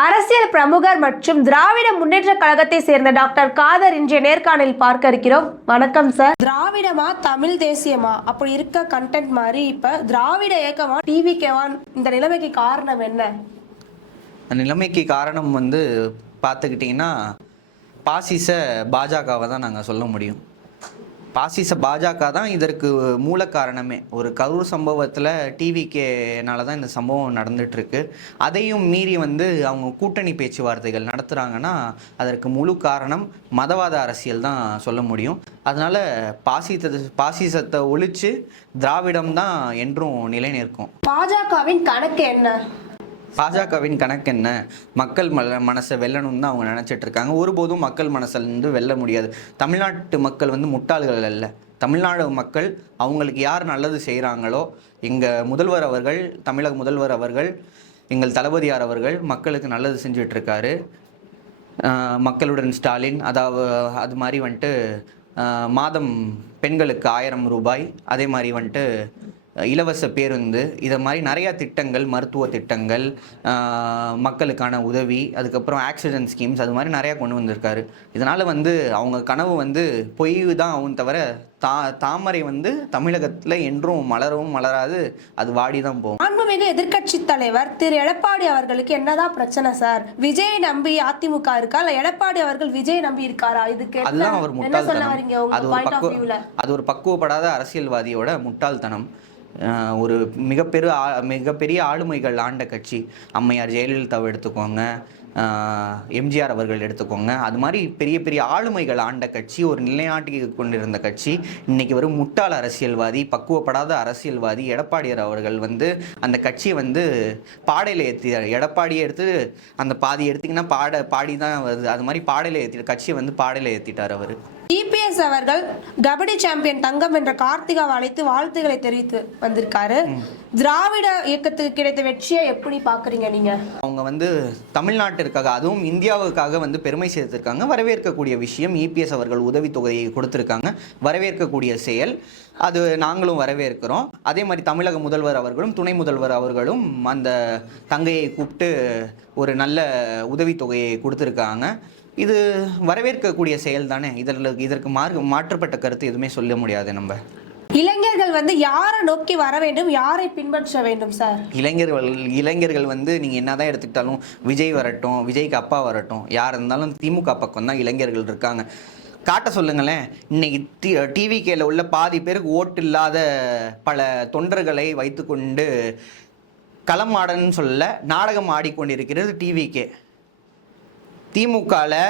அரசியல் பிரமுகர் மற்றும் திராவிட முன்னேற்ற கழகத்தை சேர்ந்த டாக்டர் காதர் இன்றைய நேர்காணலில் பார்க்க இருக்கிறோம். வணக்கம் சார். திராவிடமா தமிழ் தேசியமா அப்படி இருக்க கண்டென்ட் மாதிரி இப்ப திராவிட இயக்கமா டிவிகேவா இந்த நிலைமைக்கு காரணம் என்ன? நிலைமைக்கு காரணம் பார்த்துக்கிட்டிங்கன்னா பாசிச பாஜகவை தான் நாங்கள் சொல்ல முடியும். பாசிச பாஜக தான் இதற்கு மூல காரணமே. ஒரு கரூர் சம்பவத்தில் டிவிகேனால தான் இந்த சம்பவம் நடந்துகிட்ருக்கு. அதையும் மீறி அவங்க கூட்டணி பேச்சுவார்த்தைகள் நடத்துகிறாங்கன்னா அதற்கு முழு காரணம் மதவாத அரசியல் தான் சொல்ல முடியும். அதனால் பாசிசத்தை ஒழித்து திராவிடம் தான் என்றும் நிலை நிற்கும். பாஜகவின் கணக்கு என்ன? பாஜகவின் கணக்கு என்ன? மக்கள் மனசை வெல்லணும்னு தான் அவங்க நினச்சிட்டு இருக்காங்க. ஒருபோதும் மக்கள் மனசிலிருந்து வெல்ல முடியாது. தமிழ்நாட்டு மக்கள் முட்டாள்கள் அல்ல. தமிழ்நாடு மக்கள் அவங்களுக்கு யார் நல்லது செய்கிறாங்களோ, எங்கள் முதல்வர் அவர்கள், தமிழக முதல்வர் அவர்கள், எங்கள் தளபதியார் அவர்கள் மக்களுக்கு நல்லது செஞ்சிட்ருக்காரு. மக்களுடன் ஸ்டாலின், அது மாதிரி மாதம் பெண்களுக்கு 1000 ரூபாய், அதே மாதிரி இலவச பேருந்து, இதை மாதிரி நிறையா திட்டங்கள், மருத்துவ திட்டங்கள், மக்களுக்கான உதவி, அதுக்கப்புறம் ஆக்சிடென்ட் ஸ்கீம்ஸ், அது மாதிரி நிறையா கொண்டு வந்திருக்காரு. இதனால் அவங்க கனவு பொய் தான் ஆகும் தவிர தாமரை தமிழகத்தில் என்றும் மலரவும் மலராது, அது வாடி தான் போகும். மாண்புமிகு எதிர்க்கட்சி தலைவர் திரு எடப்பாடி அவர்களுக்கு என்னதான் பிரச்சனை சார்? விஜய் நம்பி அதிமுக இருக்கா, இல்ல எடப்பாடி அவர்கள் விஜய் நம்பி இருக்காரா? இதுக்கு அதுதான் அவர் முட்டாள்தனம். அது ஒரு பக்குவப்படாத அரசியல்வாதியோட முட்டாள்தனம். ஒரு மிகப்பெரிய ஆளுமைகள் ஆண்ட கட்சி. அம்மையார் ஜெயலலிதாவை எடுத்துக்கோங்க, எம்ஜிஆர் அவர்கள் எடுத்துக்கோங்க. அது மாதிரி பெரிய ஆளுமைகள் ஆண்ட கட்சி, ஒரு நிலைநாட்டி கொண்டிருந்த கட்சி. இன்னைக்கு வரும் முட்டாள் அரசியல்வாதி, பக்குவப்படாத அரசியல்வாதி எடப்பாடியார் அவர்கள் அந்த கட்சியை பாடையில் ஏற்றி, எடப்பாடியை எடுத்து அந்த பாதி எடுத்திங்கன்னா பாடி தான் வருது. அது மாதிரி பாடையில் ஏற்றி கட்சியை பாடையில் ஏற்றிட்டார் அவர். இபிஎஸ் அவர்கள் கபடி சாம்பியன் தங்கம் என்ற கார்த்திகாவை அழைத்து வாழ்த்துக்களை தெரிவித்து வந்திருக்காரு. திராவிட இயக்கத்துக்கு கிடைத்த வெற்றியை எப்படி பாக்குறீங்க நீங்க? அவங்க தமிழ்நாட்டிற்காக, அதுவும் இந்தியாவுக்காக பெருமை சேர்த்திருக்காங்க. வரவேற்கக்கூடிய விஷயம். இபிஎஸ் அவர்கள் உதவித்தொகையை கொடுத்திருக்காங்க, வரவேற்கக்கூடிய செயல். அது நாங்களும் வரவேற்கிறோம். அதே மாதிரி தமிழக முதல்வர் அவர்களும் துணை முதல்வர் அவர்களும் அந்த தங்கையை கூப்பிட்டு ஒரு நல்ல உதவித்தொகையை கொடுத்துருக்காங்க. இது வரவேற்கக்கூடிய செயல் தானே. இதற்கு மாற்றுப்பட்ட கருத்து எதுவுமே சொல்ல முடியாது. நம்ம இளைஞர்கள் யாரை நோக்கி வர வேண்டும், யாரை பின்பற்ற வேண்டும் சார்? இளைஞர்கள் நீங்கள் என்னதான் எடுத்துக்கிட்டாலும் விஜய் வரட்டும், விஜய்க்கு அப்பா வரட்டும், யார் இருந்தாலும் திமுக பக்கம் தான் இளைஞர்கள் இருக்காங்க. காட்ட சொல்லுங்களேன். இன்னைக்கு டிவிகேல உள்ள பாதி பேருக்கு ஓட்டு இல்லாத பல தொண்டர்களை வைத்துக்கொண்டு களம் ஆடன்னு சொல்ல நாடகம் ஆடிக்கொண்டிருக்கிறது டிவிகே. திமுகவில்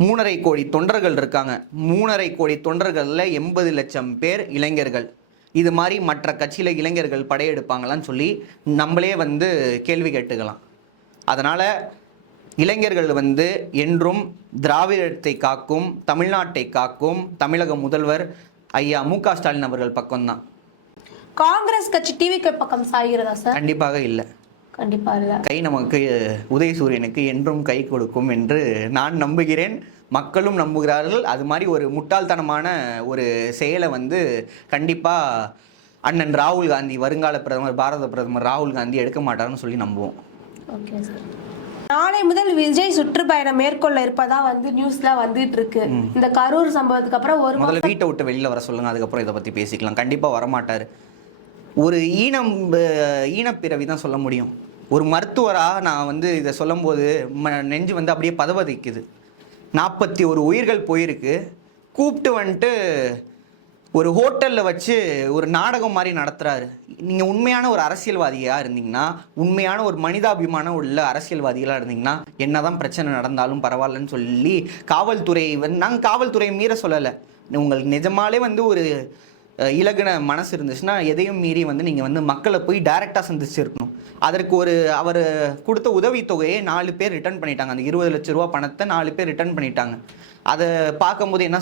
3.5 கோடி தொண்டர்கள் இருக்காங்க. 3.5 கோடி தொண்டர்களில் 80 லட்சம் பேர் இளைஞர்கள். இது மாதிரி மற்ற கட்சியில் இளைஞர்கள் படையெடுப்பாங்களான்னு சொல்லி நம்மளே கேள்வி கேட்டுக்கலாம். அதனால் இளைஞர்கள் என்றும் திராவிடத்தை காக்கும், தமிழ்நாட்டை காக்கும் தமிழக முதல்வர் ஐயா மு.க. ஸ்டாலின் அவர்கள் பக்கம்தான். காங்கிரஸ் கட்சி டிவிகே பக்கம் சாய்கிறதா சார்? கண்டிப்பாக இல்லை. கை நமக்கு உதயசூரியனுக்கு என்றும் கை கொடுக்கும் என்று நான் நம்புகிறேன். மக்களும் நம்புகிறார்கள். அது மாதிரி ஒரு முட்டாள்தனமான ஒரு செயலை கண்டிப்பாக அண்ணன் ராகுல் காந்தி, வருங்கால பிரதமர், பாரத பிரதமர் ராகுல் காந்தி எடுக்க மாட்டார்னு சொல்லி நம்புவோம். Okay sir. நாளை முதல் விஜய் சுற்றுப்பயணம் மேற்கொள்ள இருப்பதா நியூஸ்ல வந்துட்டு இருக்கு. இந்த கரூர் சம்பவத்துக்கு அப்புறம் முதல்ல வீட்டை விட்டு வெளியில வர சொல்லுங்க, அதுக்கப்புறம் இதை பத்தி பேசிக்கலாம். கண்டிப்பா வரமாட்டாரு. ஒரு ஈனப்பிறவி தான் சொல்ல முடியும். ஒரு மருத்துவராக நான் இதை சொல்லும்போது நெஞ்சு அப்படியே பதவதைக்குது. 41 உயிர்கள் போயிருக்கு. கூப்பிட்டு ஒரு ஹோட்டலில் வச்சு ஒரு நாடகம் மாதிரி நடத்துகிறாரு. நீங்கள் உண்மையான ஒரு அரசியல்வாதியாக இருந்தீங்கன்னா, உண்மையான ஒரு மனிதாபிமானம் உள்ள அரசியல்வாதிகளாக இருந்தீங்கன்னா, என்ன தான் பிரச்சனை நடந்தாலும் பரவாயில்லன்னு சொல்லி காவல்துறை நாங்கள் காவல்துறையை மீற சொல்லலை. உங்களுக்கு நிஜமாலே ஒரு இலகுன மனசு இருந்துச்சுன்னா எதையும் மீறி நீங்கள் மக்களை போய் டைரெக்டாக சந்திச்சிருக்கணும். அதற்கு அவர் கொடுத்த உதவித்தொகையை 4 பேர் ரிட்டர்ன் பண்ணிட்டாங்க. அந்த 20 லட்ச ரூபா பணத்தை 4 பேர் ரிட்டர்ன் பண்ணிட்டாங்க. அதை பார்க்கும்போது என்ன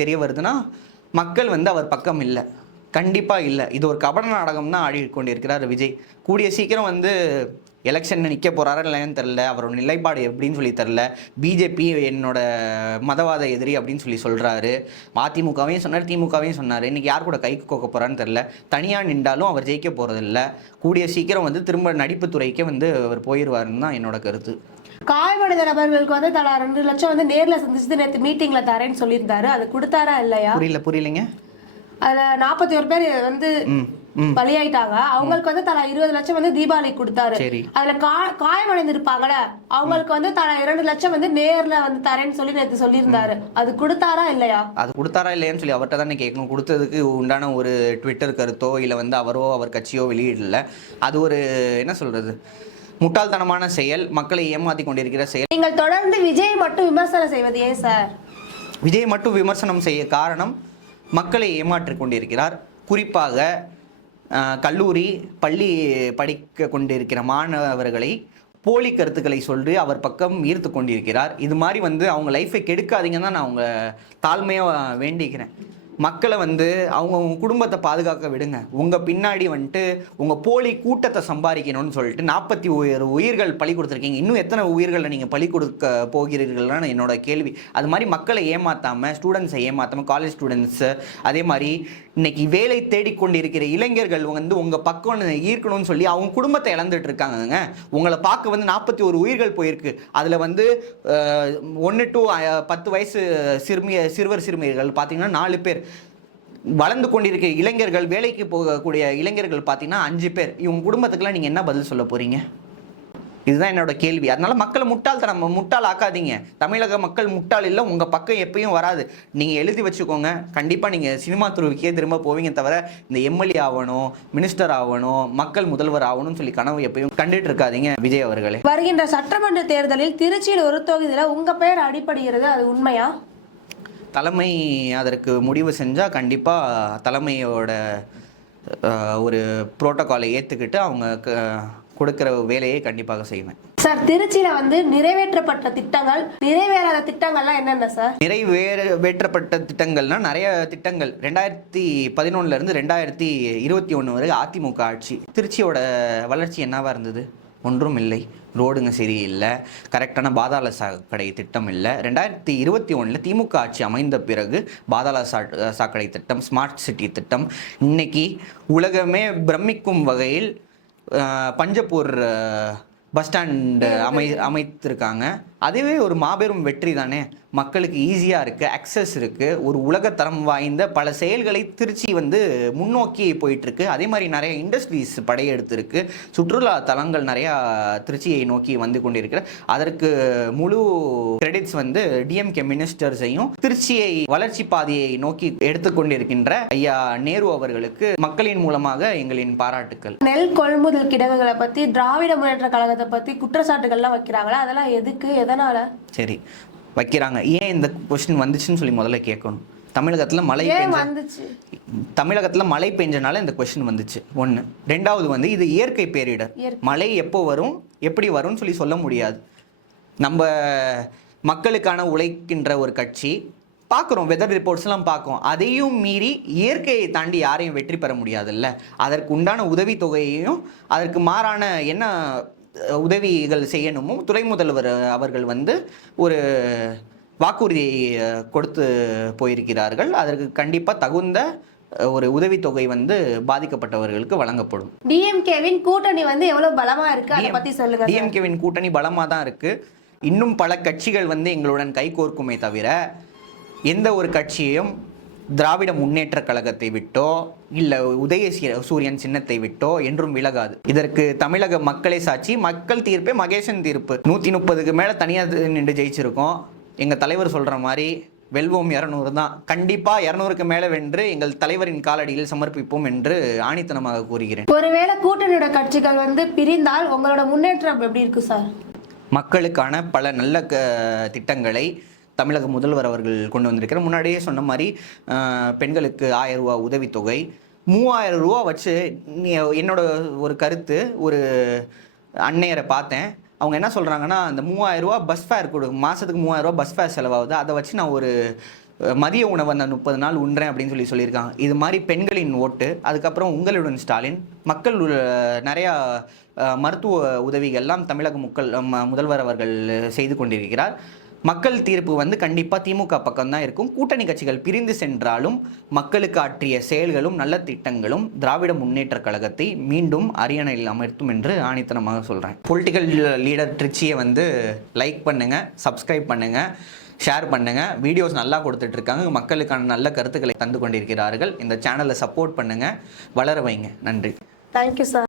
தெரிய வருதுன்னா, மக்கள் அவர் பக்கம் இல்லை. கண்டிப்பாக இல்லை. இது ஒரு கபட நாடகம் தான் ஆடி கொண்டிருக்கிறார் விஜய். கூடிய சீக்கிரம் எலெக்ஷன் நிற்க போகிறாரா இல்லைன்னு தெரில, அவரோட நிலைப்பாடு எப்படின்னு சொல்லி தெரில. பிஜேபி என்னோட மதவாத எதிரி அப்படின்னு சொல்லி சொல்கிறாரு. அதிமுகவையும் சொன்னார், திமுகவையும் சொன்னார். இன்றைக்கி யார் கூட கைக்கு கோக்க போகிறான்னு தெரில. தனியாக நின்றாலும் அவர் ஜெயிக்க போகிறதில்ல. கூடிய சீக்கிரம் வந்து திரும்ப நடிப்பு துறைக்கே வந்து அவர் போயிடுவாருன்னு தான் என்னோட கருத்து. காயமடைந்த நபர்களுக்கு வந்து தலா 2 லட்சம் வந்து நேர்ல சந்திச்சு நேற்று மீட்டிங்ல தரேன்னு சொல்லியிருந்தாரு. அது கொடுத்தாரா இல்லையா? புரியலைங்க. அதுல 41 பேர் வந்து பலியாயிட்டாங்க. அவங்களுக்கு வந்து தலா 20 லட்சம் வந்து தீபாவளி கொடுத்தாரு. அதுல காயமடைந்து இருப்பாங்கல்ல, அவங்களுக்கு வந்து தலா 2 லட்சம் வந்து நேர்ல வந்து தரேன்னு சொல்லி நேற்று சொல்லியிருந்தாரு. அது கொடுத்தாரா இல்லையா? அது கொடுத்தாரா இல்லையான்னு சொல்லி அவர்கிட்ட தானே கேட்கணும். கொடுத்ததுக்கு உண்டான ஒரு ட்விட்டர் கருத்தோ இல்லை வந்து அவரோ அவர் கட்சியோ வெளியிடல. அது ஒரு என்ன சொல்றது, முட்டாள்தனமான செயல், மக்களை ஏமாத்தி கொண்டிருக்கிற செயல். நீங்கள் தொடர்ந்து விஜய் மட்டும் விமர்சனம் செய்வது ஏன் சார்? விஜய் மட்டும் விமர்சனம் செய்ய காரணம், மக்களை ஏமாற்றிக் கொண்டிருக்கிறார். குறிப்பாக கல்லூரி பள்ளி படிக்க கொண்டிருக்கிற மாணவர்களை போலி கருத்துக்களை சொல்லி அவர் பக்கம் ஈர்த்து கொண்டிருக்கிறார். இது மாதிரி வந்து அவங்க லைஃபை கெடுக்காதீங்கன்னு தான் நான் அவங்க தாழ்மையாக வேண்டிக்கிறேன். மக்களை வந்து அவங்க குடும்பத்தை பாதுகாக்க விடுங்க. உங்கள் பின்னாடி வந்துட்டு உங்கள் போலி கூட்டத்தை சம்பாதிக்கணும்னு சொல்லிட்டு 41 உயிர்கள் பலி கொடுத்துருக்கீங்க. இன்னும் எத்தனை உயிர்களை நீங்கள் பலி கொடுக்க போகிறீர்கள்னு என்னோட கேள்வி. அது மாதிரி மக்களை ஏமாற்றாமல், ஸ்டூடெண்ட்ஸை ஏமாற்றாமல், காலேஜ் ஸ்டூடெண்ட்ஸு, அதே மாதிரி இன்னைக்கு வேலை தேடிக்கொண்டிருக்கிற இளைஞர்கள் வந்து உங்கள் பக்கம் ஈர்க்கணும்னு சொல்லி அவங்க குடும்பத்தை இழந்துட்டு இருக்காங்க. உங்களை பார்க்க வந்து 41 உயிர்கள் போயிருக்கு. அதில் வந்து 1 to 10 வயசு சிறுவர் சிறுமியர்கள் பார்த்தீங்கன்னா 4 பேர். வளர்ந்து கொண்டிருக்கிற இளைஞர்கள், வேலைக்கு போகக்கூடிய இளைஞர்கள் பார்த்தீங்கன்னா 5 பேர். இவங்க குடும்பத்துக்குலாம் நீங்கள் என்ன பதில் சொல்ல போகிறீங்க? இதுதான் என்னோட கேள்வி. அதனால மக்களை முட்டாள் ஆக்காதீங்க. தமிழக மக்கள் முட்டாள் இல்லை, உங்கள் பக்கம் எப்பயும் வராது. நீங்கள் எழுதி வச்சுக்கோங்க. கண்டிப்பாக நீங்கள் சினிமா துறைக்கே திரும்ப போவீங்க தவிர இந்த எம்எல்ஏ ஆகணும், மினிஸ்டர் ஆகணும், மக்கள் முதல்வர் ஆகணும்னு சொல்லி கனவு எப்பயும் கண்டுட்டு இருக்காதீங்க விஜய் அவர்களே. வருகின்ற சட்டமன்ற தேர்தலில் திருச்சியில் ஒரு தொகுதியில் உங்கள் பெயர் அடிபடுகிறது, அது உண்மையா? தலைமை அதற்கு முடிவு செஞ்சால் கண்டிப்பாக தலைமையோட ஒரு புரோட்டோகாலை ஏற்றுக்கிட்டு அவங்க கொடுக்குற வேலையை கண்டிப்பாக செய்வேன். சார், திருச்சியில் வந்து நிறைவேற்றப்பட்ட திட்டங்கள், நிறைவேறாத திட்டங்கள்லாம் என்னென்ன சார்? நிறைவேற்றப்பட்ட திட்டங்கள்னா நிறைய திட்டங்கள். 2011 2021 வரை அதிமுக ஆட்சி. திருச்சியோட வளர்ச்சி என்னவா இருந்தது? ஒன்றும் இல்லை. ரோடுங்க சரியில்லை, கரெக்டான பாதாள சாக்கடை திட்டம் இல்லை. 2021 திமுக ஆட்சி அமைந்த பிறகு பாதாள சாக்கடை திட்டம், ஸ்மார்ட் சிட்டி திட்டம், இன்னைக்கு உலகமே பிரமிக்கும் வகையில் பஞ்சப்பூர் பஸ் ஸ்டாண்டு அமைத்திருக்காங்க. அதுவே ஒரு மாபெரும் வெற்றி தானே. மக்களுக்கு ஈஸியாக இருக்குது, அக்சஸ் இருக்குது. ஒரு உலகத்தரம் வாய்ந்த பல செயல்களை திருச்சி வந்து முன்னோக்கி போயிட்டுருக்கு. அதே மாதிரி நிறைய இண்டஸ்ட்ரீஸ் படையெடுத்திருக்கு. சுற்றுலா தலங்கள் நிறையா திருச்சியை நோக்கி வந்து கொண்டிருக்கிற. அதற்கு முழு கிரெடிட்ஸ் வந்து டிஎம்கே மினிஸ்டர்ஸையும் திருச்சியை வளர்ச்சி பாதையை நோக்கி எடுத்துக்கொண்டிருக்கின்ற ஐயா நேரு அவர்களுக்கு மக்களின் மூலமாக எங்களின் பாராட்டுக்கள். நெல் கொள்முதல் கிடங்குகளை பற்றி, திராவிட முன்னேற்ற கழகத்தை பற்றி குற்றச்சாட்டுகள்லாம் வைக்கிறாங்களா? அதெல்லாம் எதுக்கு, எதனால சரி வைக்கிறாங்க? ஏன் இந்த கொஸ்டின் வந்துச்சுன்னு சொல்லி முதல்ல கேட்கணும். தமிழகத்தில் மழை பெஞ்சனால இந்த கொஸ்டின் வந்துச்சு. 1. 2வது வந்து இது இயற்கை பேரிடர். மழை எப்போ வரும், எப்படி வரும்னு சொல்லி சொல்ல முடியாது. நம்ம மக்களுக்கான உழைக்கின்ற ஒரு கட்சி, பார்க்குறோம், வெதர் ரிப்போர்ட்ஸ்லாம் பார்க்கும். அதையும் மீறி இயற்கையை தாண்டி யாரையும் வெற்றி பெற முடியாதுல்ல. அதற்கு உண்டான உதவித்தொகையையும் அதற்கு மாறான என்ன உதவிகள் செய்யணுமோ துறை முதல்வர் அவர்கள் வந்து ஒரு வாக்குறுதியை கொடுத்து போயிருக்கிறார்கள். அதற்கு கண்டிப்பாக தகுந்த ஒரு உதவித்தொகை வந்து பாதிக்கப்பட்டவர்களுக்கு வழங்கப்படும். டிஎம்கேவின் கூட்டணி வந்து எவ்வளவு பலமா இருக்கு, அதை பத்தி சொல்லுங்க. டிஎம்கேவின் கூட்டணி பலமா தான் இருக்கு. இன்னும் பல கட்சிகள் வந்து எங்களுடன் கைகோர்க்குமே தவிர எந்த ஒரு கட்சியும் திராவிட முன்னேற்ற கழகத்தை விட்டோ இல்லை உதயசூரியன் சின்னத்தை விட்டோ என்றும் விலகாது. இதற்கு தமிழக மக்களே சாட்சி. மக்கள் தீர்ப்பே மகேசன் தீர்ப்பு. 130க்கு மேலே தனியாக நின்று ஜெயிச்சிருக்கோம். எங்கள் தலைவர் சொல்கிற மாதிரி வெல்வோம் 200 தான். கண்டிப்பாக 200க்கு மேலே வென்று எங்கள் தலைவரின் காலடியில் சமர்ப்பிப்போம் என்று ஆணித்தனமாக கூறுகிறேன். ஒருவேளை கூட்டணியோட கட்சிகள் வந்து பிரிந்தால் உங்களோட முன்னேற்றம் எப்படி இருக்கு சார்? மக்களுக்கான பல நல்ல திட்டங்களை தமிழக முதல்வர் அவர்கள் கொண்டு வந்திருக்கிற. முன்னாடியே சொன்ன மாதிரி பெண்களுக்கு 1000 ரூபா உதவித்தொகை, 3000 ரூபா வச்சு. என்னோட ஒரு கருத்து, ஒரு அன்னையரை பார்த்தேன். அவங்க என்ன சொல்கிறாங்கன்னா, அந்த 3000 ரூபா பஸ் ஃபேர் கொடு, மாதத்துக்கு 3000 ரூபா பஸ் ஃபேர் செலவாகுது, அதை வச்சு நான் ஒரு மதிய உணவு அந்த 30 நாள் உண்றேன் அப்படின்னு சொல்லியிருக்காங்க. இது மாதிரி பெண்களின் ஓட்டு, அதுக்கப்புறம் உங்களுடன் ஸ்டாலின், மக்கள் நிறையா மருத்துவ உதவிகள்லாம் தமிழக முதல்வர் அவர்கள் செய்து கொண்டிருக்கிறார். மக்கள் தீர்ப்பு வந்து கண்டிப்பாக திமுக பக்கம்தான் இருக்கும். கூட்டணி கட்சிகள் பிரிந்து சென்றாலும் மக்களுக்கு ஆற்றிய செயல்களும் நல்ல திட்டங்களும் திராவிட முன்னேற்ற கழகத்தை மீண்டும் அரியணையில் அமர்த்தும் என்று ஆணித்தனமாக சொல்கிறேன். பொலிட்டிக்கல் லீடர் ட்ரிச்சியை வந்து லைக் பண்ணுங்கள், சப்ஸ்கிரைப் பண்ணுங்கள், ஷேர் பண்ணுங்கள். வீடியோஸ் நல்லா கொடுத்துட்ருக்காங்க, மக்களுக்கான நல்ல கருத்துக்களை தந்து கொண்டிருக்கிறார்கள். இந்த சேனலை சப்போர்ட் பண்ணுங்கள், வளர வைங்க. நன்றி. Thank you sir.